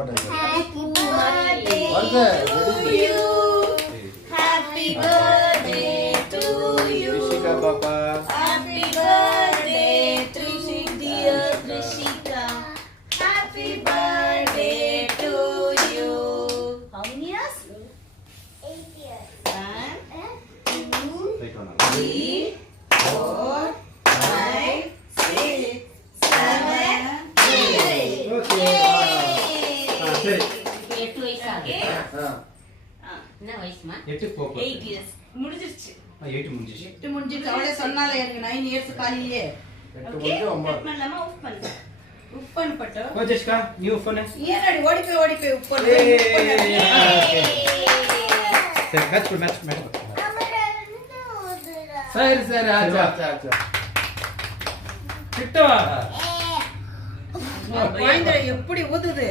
Happy birthday to you. Happy birthday to you. Krishika Papa. Happy birthday to dear Krishika. Happy birthday to you. How many years? 8 years. 1, 2, Take one. 3, 4, 5, 6, 7, 8. Okay. ಸರಿ. ಎಷ್ಟು ವಯಸ್ಸಾಗಿ என்ன வயசுமா 8 years. முடிஞ்சிருச்சு. 8 முடிஞ்சிச்சு. 8 முடிஞ்சிட்டு அவளே சொன்னால எனக்கு 9 இயர்ஸ் காலியே Okay? Cut பண்ணலாமா? Off பண்ணு. ಉಪ್ಪನ್ನು ಪಟ್ಟು ಓ ಜೆಸ್ಕಾ ನೀವು ಫೋನ್ ಏನಾಡಿ ಓಡಿಪೋಯಿ ಉಪ್ಪನ್ನು ಸರಿ ಮ್ಯಾಚ್ ಸರಿ ಸರಿ ಆಚಾ வாய்ந்தர எப்படி ஊதுது